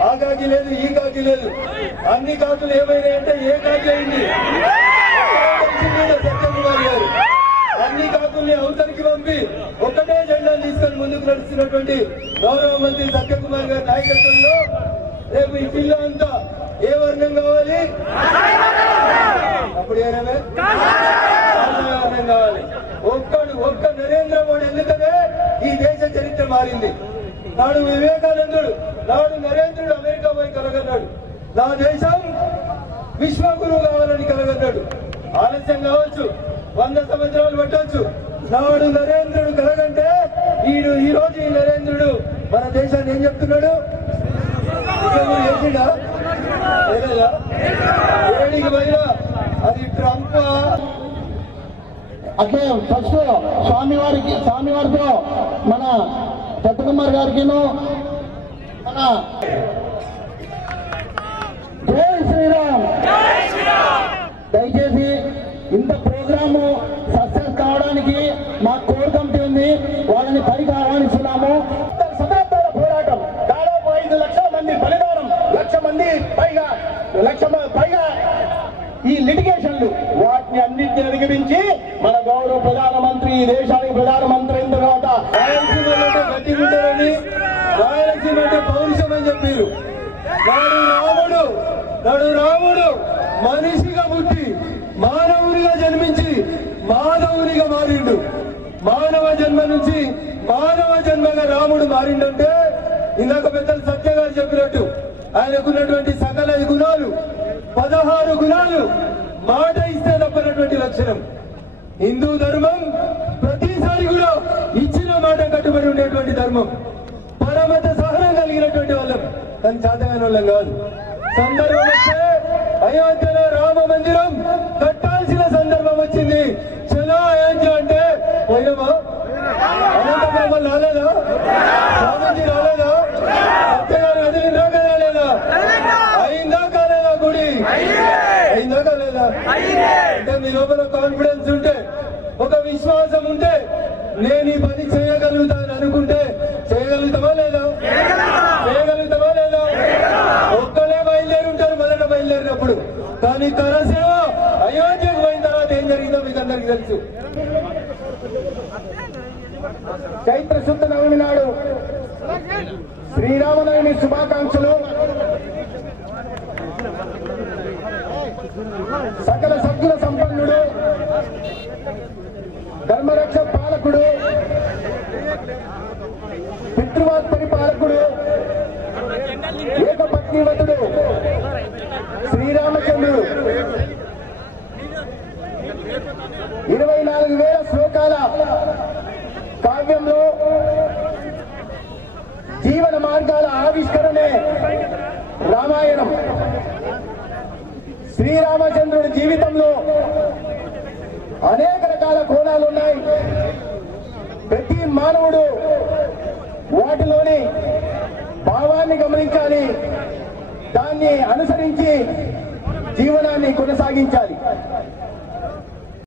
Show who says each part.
Speaker 1: ఆ కాకి లేదు ఈ కాకి లేదు. అన్ని కాకులు ఏమైనాయంటే ఏ కాకి అయింది సత్యకుమార్ గారు. అన్ని కాకుల్ని అవతలికి పంపి ఒక్కటే జెండాను తీసుకొని ముందుకు నడుస్తున్నటువంటి గౌరవ మంత్రి సత్యకుమార్ గారి నాయకత్వంలో రేపు ఈ జిల్లా అంతా ఏ వర్ణం కావాలి? అప్పుడు ఏనమే వర్ణం? కావాలి. ఒక్కడు ఒక్క నరేంద్ర మోడీ ఎందుకనే ఈ దేశ చరిత్ర మారింది. నాడు వివేకానందుడు నాడు నరేంద్రుడు అమెరికా పోయి కలగన్నాడు. నా దేశం విశ్వగురువు కావాలని కలగన్నాడు. ఆలస్యం కావచ్చు వంద సంవత్సరాలు పట్టవచ్చు నాడు నరేంద్రుడు కలగంటే ఈడు ఈ రోజు ఈ నరేంద్రుడు మన దేశాన్ని ఏం చెప్తున్నాడు? చేసిండా ఏడికి పోయినా అది ట్రంప్
Speaker 2: అట్లే ఫస్ట్ స్వామివారికి స్వామివారితో మన సత్యకుమార్ గారికిను జై శ్రీరామ్. దయచేసి ఇంత ప్రోగ్రాము సక్సెస్ కావడానికి మా కోర్ కమిటీ ఉంది. వాళ్ళని పైకి ఆహ్వానిస్తున్నాము. శతాబ్దాల పోరాటం. దాదాపు ఐదు లక్షల మంది బలిదానం లక్ష మంది పైగా లక్ష పైగా ఈ లిటిగేషన్లు. వాటిని అన్నింటినీ అధిగమించి మన గౌరవ ప్రధానమంత్రి ఈ దేశానికి
Speaker 1: చెప్పారు నాడు రాముడు నాడు రాముడు మనిషిగా పుట్టి మానవునిగా జన్మించి మానవునిగా మారిండు. మానవ జన్మ నుంచి మానవ జన్మగా రాముడు మారిండంటే ఇందాక పెద్దలు సత్య గారు చెప్పినట్టు ఆయనకున్నటువంటి సకల గుణాలు పదహారు గుణాలు మాట ఇస్తే తప్పనటువంటి లక్షణం. హిందూ ధర్మం ప్రతిసారి కూడా ఇచ్చిన మాట కట్టుబడి ఉండేటువంటి ధర్మం. పరమత సహనం కలిగినటువంటి కానీ చాతగాని వాళ్ళం కాదు సందర్భం వస్తే అయోధ్యలో రామ మందిరం కట్టాల్సిన సందర్భం వచ్చింది. చలో అయోధ్య అంటే పోయినమా అనంతపురం రాలేదా? రామజీ రాలేదా? సత్యగారు వదిలిందా కదా రాలేదా? అయిందా కాలేదా గుడి? అయిందా కాలేదా అంటే మీ లోపల కాన్ఫిడెన్స్ ఉంటే ఒక విశ్వాసం ఉంటే నేను ఈ పని చేయగలుగుతాను అనుకుంటే జరిగిందో మీకు అందరికి తెలుసు.
Speaker 2: చైత్ర శుద్ధ నవమి నాడు శ్రీరామనవమి శుభాకాంక్షలు. సకల సద్గుల సంపన్నుడు ధర్మరక్ష పాలకుడు పితృవాత్ పాలకుడు ఏకపత్నివతుడు శ్రీరామచంద్రుడు. ఇరవై నాలుగు వేల శ్లోకాల కావ్యంలో జీవన మార్గాల ఆవిష్కరణే రామాయణం. శ్రీరామచంద్రుడి జీవితంలో అనేక రకాల కోణాలు ఉన్నాయి. ప్రతి మానవుడు వాటిలోని భావాన్ని గమనించాలి. దాన్ని అనుసరించి జీవనాన్ని కొనసాగించాలి.